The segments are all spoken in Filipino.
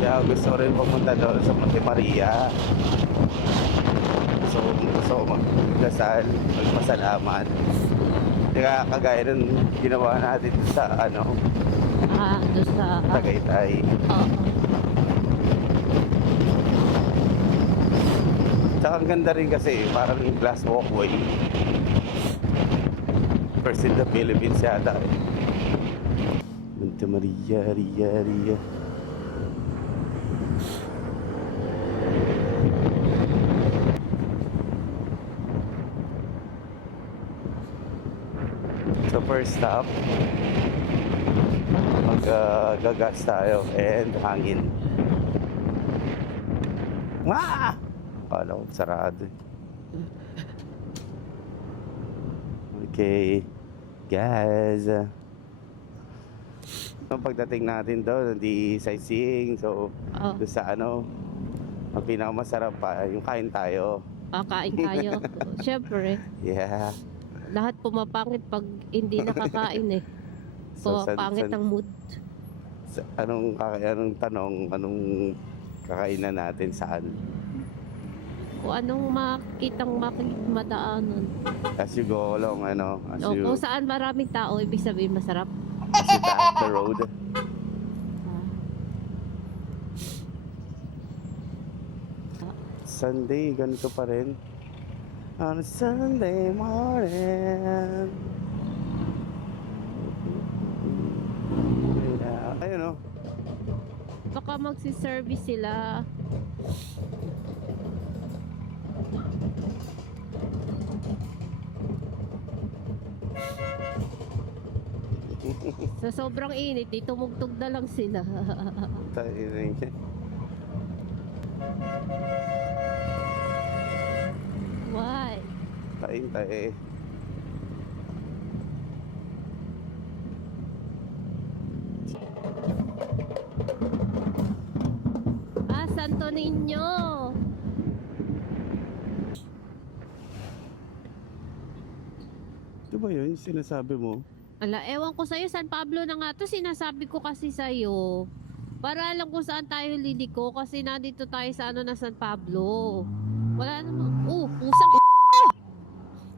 Kaya gusto ko rin pumunta doon sa Monte Maria. Gusto ko magdasal, magpasalamat. Kaya kagaya ng ginawa natin sa Doon sa... Tagaytay. Oo. Tsaka ang ganda rin kasi, parang yung glass walkway. First in the Philippines yata eh. Monte Maria, Ria. So first stop, gagas tayo and hangin. Wah! Akala ko sarado eh. Okay, guys. Pagdating natin doon, hindi sightseeing. So, Oh. doon sa ang pinakamasarap pa, yung kain tayo. Kakain tayo. Siyempre, Yeah. lahat pumapangit pag hindi nakakain eh. So, Pumapangit ang mood. anong tanong, anong kakainan natin saan? Kung anong makitang madaanan. As you go along, as O, you kung saan maraming tao, ibig sabihin masarap. path the road. Sunday, ganito pa rin. On a Sunday morning. Ayun Baka magsiservice sila. Sa sobrang init, tumugtog na lang sila. Tayo rin. Why? Kain tayo eh. Santo Niño! Ito ba yun yung sinasabi mo? Ala, ewan ko sa'yo, San Pablo na nga to. Sinasabi ko kasi sa'yo. Para alam kung saan tayo liliko. Kasi nandito tayo sa na San Pablo. Wala naman. Pusang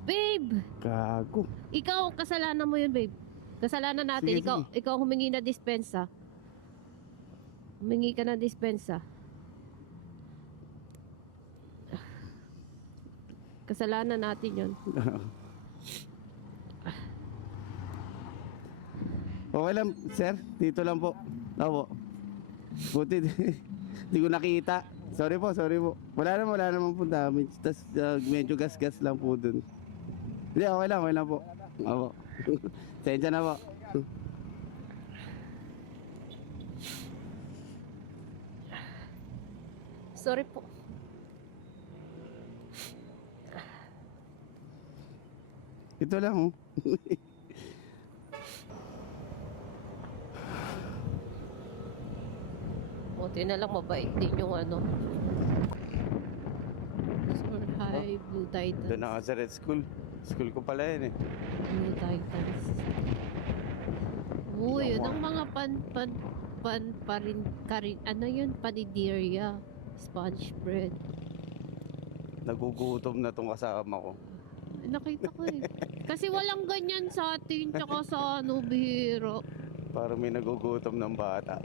babe! Gago. Ikaw, kasalanan mo yun, babe. Kasalanan natin. Sige, Ikaw humingi na dispensa. Humingi ka na dispensa. Kasalanan natin yun. Okay lang, sir. Dito lang po. Opo. Buti, di ko nakita. Sorry po. Wala naman po damage. Tapos medyo gas-gas lang po dun. Hindi, okay lang po. Opo. Sensya na po. Sorry po. Ito lang Buti na lang mabait din yung High Blue Titans. Doon ako sa Red School. School ko pala yun eh. Blue Titans. Yun ang mga panideria. Sponge bread. Nagugutom na tong kasama ko. Nakita ko eh. Kasi walang ganyan sa atin, tsaka sa bihira. Parang may nagugutom ng bata.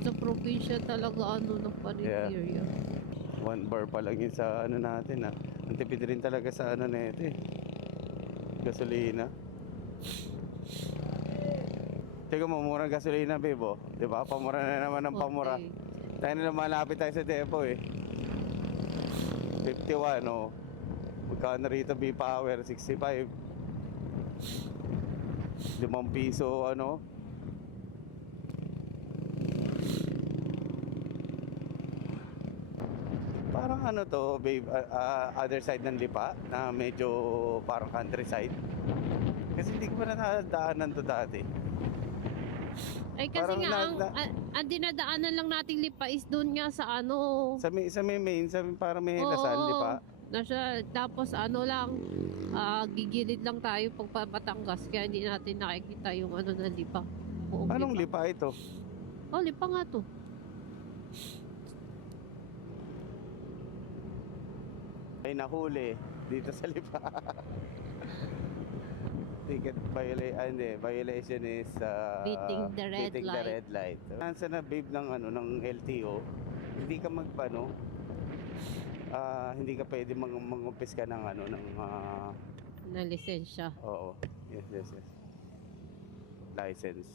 Sa probinsya talaga ng panideria. 1 bar pa lang yun sa natin Ang tipid rin talaga sa na ito eh. Gasolina. Teka mo, murang gasolina, bebo. Diba? Pamura na naman ng pamura. Tayo na malapit tayo sa depo eh. 51 Magkano rito B-Power? 65. 5 piso Parang to, babe, other side ng Lipa na medyo parang countryside. Kasi hindi ko pa nadaanan to dati. Ay kasi Parang ang dinadaanan lang nating Lipa is doon nga sa Sa may main, parang may Lasal, Lipa. Tapos lang, gigilid lang tayo pag Batangas, kaya hindi natin nakikita yung na Lipa. Anong Lipa ito? Lipa nga to. Ay nahuli dito sa Lipa. Ticket violation is Beating the red beating the light. red light. Nansa na babe ng ng LTO, hindi ka hindi ka pwede mangumpis ka ng Na lisensya. oo. Yes. License.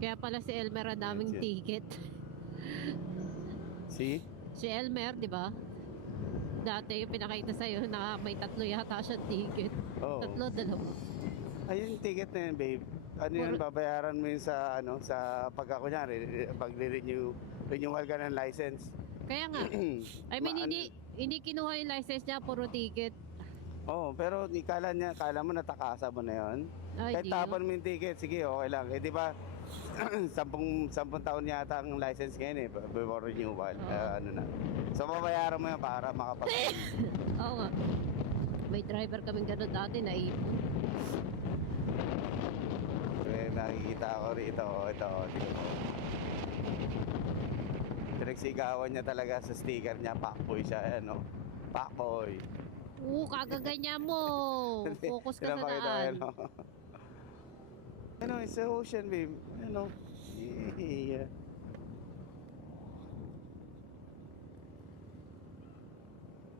Kaya pala si Elmer ang daming Yes. ticket. See? Si Elmer, di ba? Dati yung pinakita sa'yo na may 3 yata siyang ticket. Oo. 3, 2. Ayun yung ticket na yun, babe. Ano yun, babayaran mo yun sa pagkakunyari, renewal ka ng license. Kaya nga. I mean, hindi kinuha yung license niya, puro ticket. Oo, pero kala mo natakasa mo na yun. Ay, Kahit di tapan mo yung ticket, sige, okay lang. Eh, di ba, 10 taon yata ang license ngayon before renewal. Oo. So, babayaran mo yun para makapag... Oo nga. May driver kaming gano'n dati na nakikita ko rito, ito, tingnan mo. Pinagsigawan niya talaga sa sticker niya, Pacboy siya, Pacboy. kagaganyan mo. Focus ka sa Pinapakita ko daan. It's the ocean, babe. Yeah.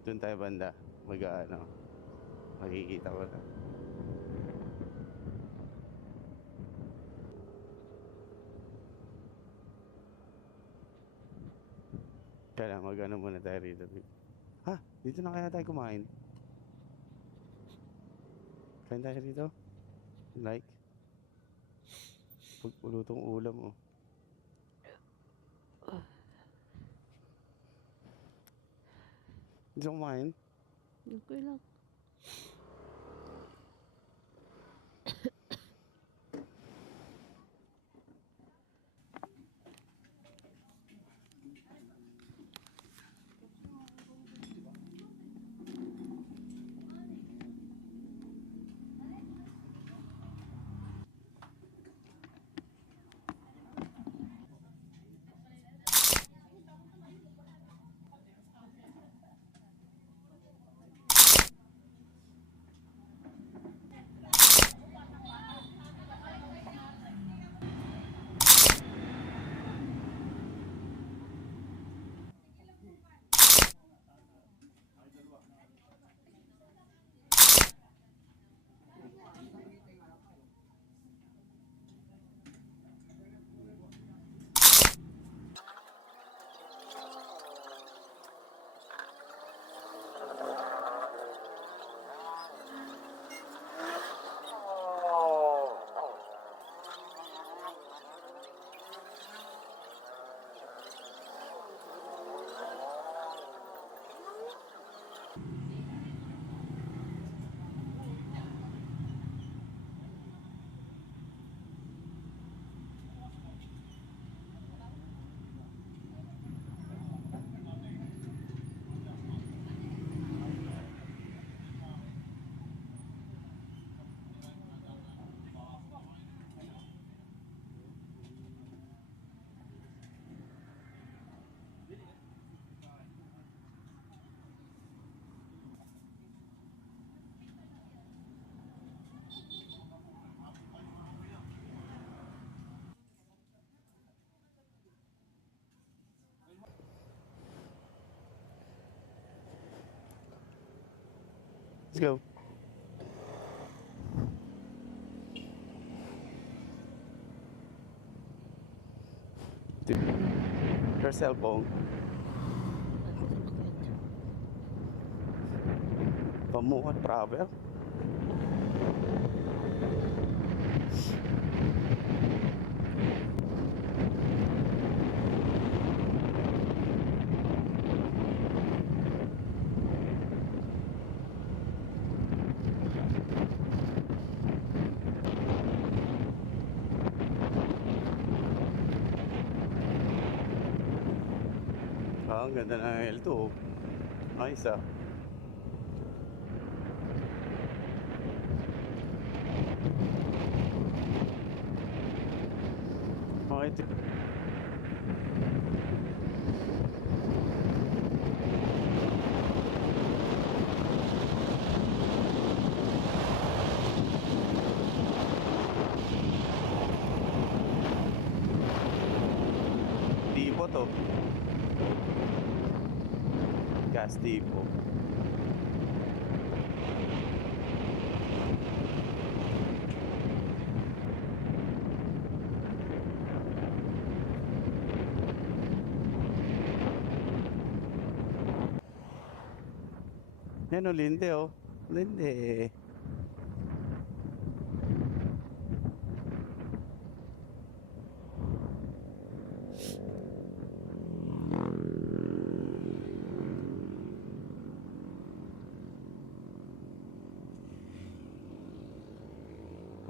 Doon tayo banda. Makikita ko na. Kaya lang, muna tayo rito, babe. Ha? Dito na kaya tayo kumain? Kain tayo rito? Like? Pagpulutong ulam, oh. Gusto kumain? Okay lang. Let's go. Your cellphone. Pamukat travel. Ang ganda ng L2. Ayos ah. ito. Tipo to. Gas tipo. Yan o, linde o. Linde.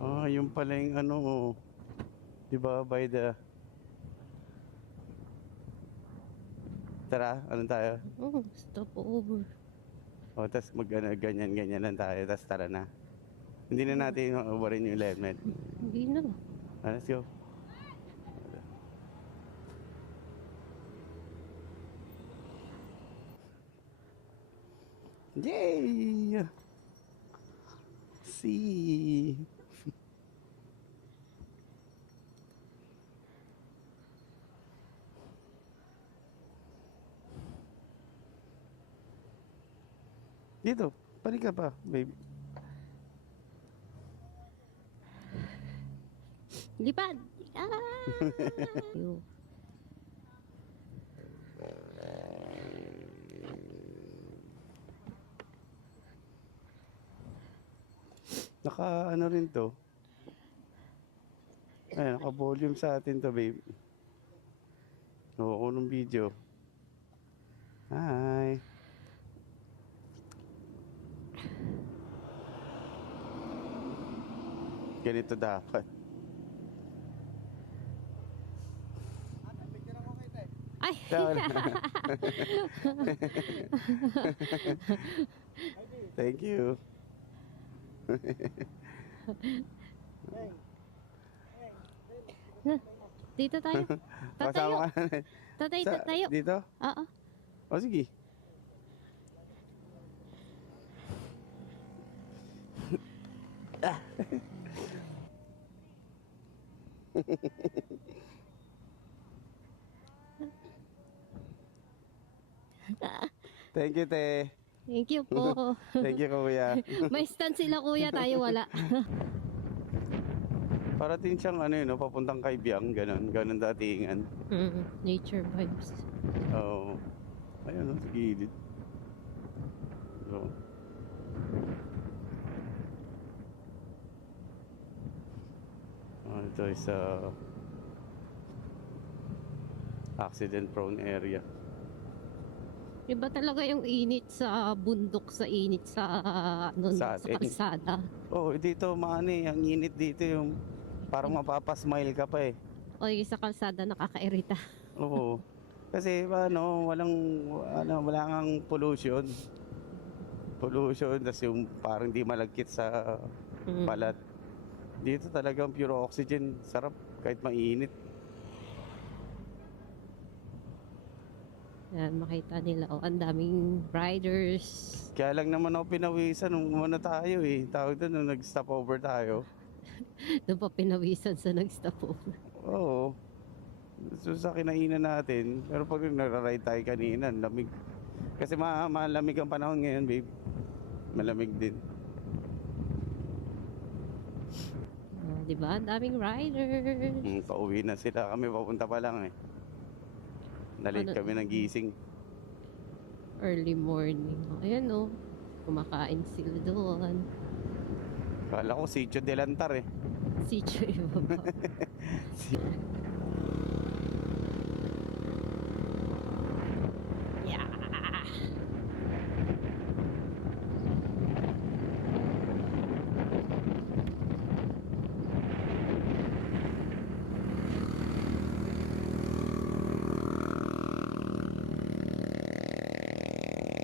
Ah, yung pala yung ano, di ba, by the... Tara, ano tayo? Oh, stop over. O, tas ganyan lang tayo, tas tara na. Hindi na natin overin yung lemon. Hindi na. Ah, let's go. Yay! See! Dito, balik ka pa, baby. Lipad! Ah! Yo. Naka ano rin to. Ay, naka volume sa atin to, babe. Oo, ko ng video. Hi. Ganito dapat. Ay! Thank you. Dito tayo. Tatayo. Kasama ka na. Tatay, Sa- tatayo. Dito? Oo. O sige. Thank you, te. Thank you po. Thank you, kuya. May stand sila kuya, tayo wala. Parating siyang ano yun, no, papuntang kay Biang, ganun datingan. Nature vibes. Oo. Ayun, no, sa gilid. So. Ito is accident prone area. Iba talaga yung init sa bundok, sa init sa ano, Sa sa atin. kalsada. Oh, dito maani, ang init dito yung parang mapapasmile ka pa eh. O yung sa kalsada nakakairita. Oo. Kasi ano, wala kang pollution. Pollution, tas yung parang di malagkit sa balat. Dito talagang pure oxygen, sarap kahit mainit. Yan, makita nila. Oh, ang daming riders. Kaya lang naman ako pinawisan nung umano tayo eh. Tawag doon nung nag-stop over tayo. Doon pa pinawisan sa nag-stop over. Oo. So sa kinainan natin, pero pag nagra-ride tayo kanina, ang lamig. Kasi malamig ang panahon ngayon, babe. Malamig din. Di ba? Ang daming riders. Pauwi na sila. Kami papunta pa lang eh. Nalit Ano? kami ng gising. Early morning. Oh, ayan oh. Kumakain sila doon. Kala ko Sitio del Antar eh. Si Choy baba. Yeah.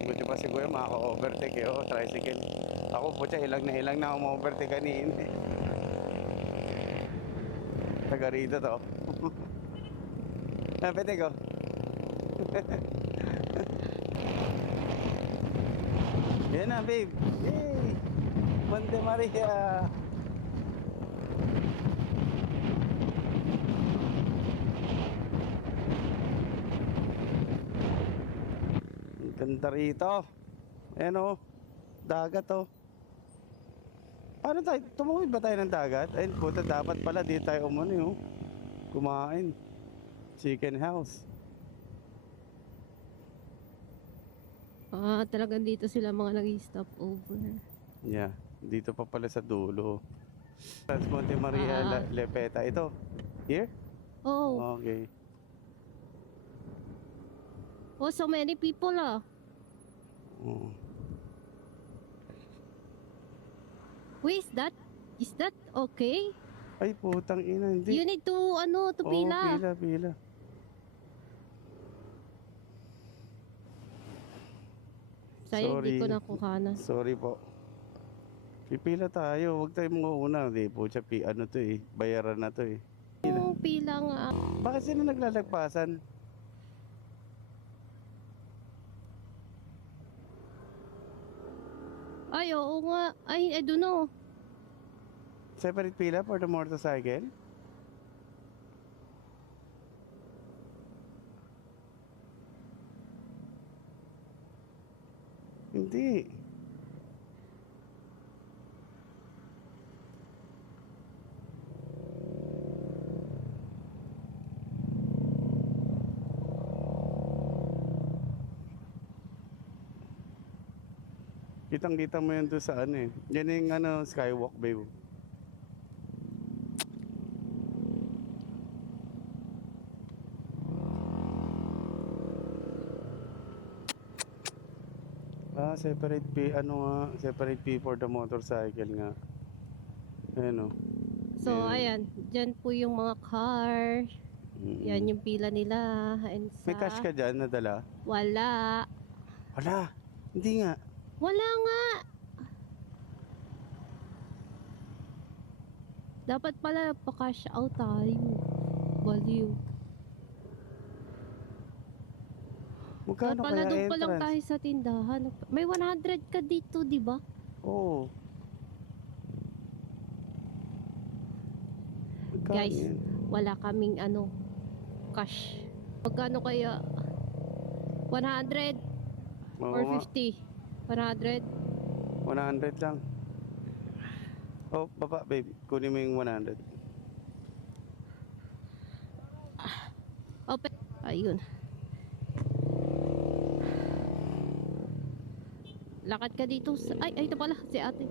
Buti pa si Kuya makaka-overtake eh. Oh, tricycle. Ako po siya, ilang na ako ma-overtake kanina eh. Taga rito to. Pwede ko. Yan na, babe. Yay! Monte Maria. Ang ganda rito. Ayan o. Dagat o. Paano tayo? Tumawid ba tayo ng dagat? Ayun, puta, dapat pala di tayo umano yun. Kumain. Chicken house. Talagang dito sila mga nag-stop over. Yeah, dito pa pala sa dulo. Trans Monte Maria Lepeta. Ito. Here? Oh, Okay. oh, so many people Oh. Wait, is that okay? Ay, putang ina. Hindi. You need to, to Oo, pila. pila. Sayang, hindi Sorry. ko nakuhanan. Sorry po. Pipila tayo. Huwag tayo muna. Hindi po siya. Ano to eh. Bayaran na to eh. Yung pila nga. Bakit sila naglalagpasan? Ay, oo nga. Ay, I don't know. Separate pila for the motorcycle? Hindi. Kitang-kita mo yan doon sa ano eh. Yan yung skywalk, babe. Separate fee, separate fee for the motorcycle nga. Ayan o. So, ayan. Dyan po yung mga car. Mm-mm. Yan yung pila nila. And sa... May cash ka dyan nadala? Wala. Wala. Hindi nga. Wala nga. Dapat pala pa-cash out tayo. Baliw. Magkano Dapat pala kaya doon pa lang entrance? tayo sa tindahan. May 100 ka dito, di ba? Oo. Magkano Guys, yan? wala kaming cash. Magkano kaya? 100 Oo or nga. 50? 100? 100 lang. Oh, baba, babe. Kunin mo yung 100. Open. Ayun. Lakad ka dito. Ay, ito pala. Si ate.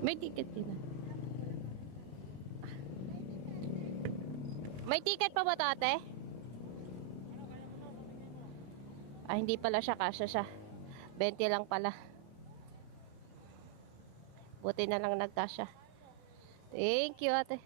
May ticket din. May ticket pa ba to, ate? Hindi pala siya. Kasya siya. 20 lang pala. Buti na lang nagkasya. Thank you, ate.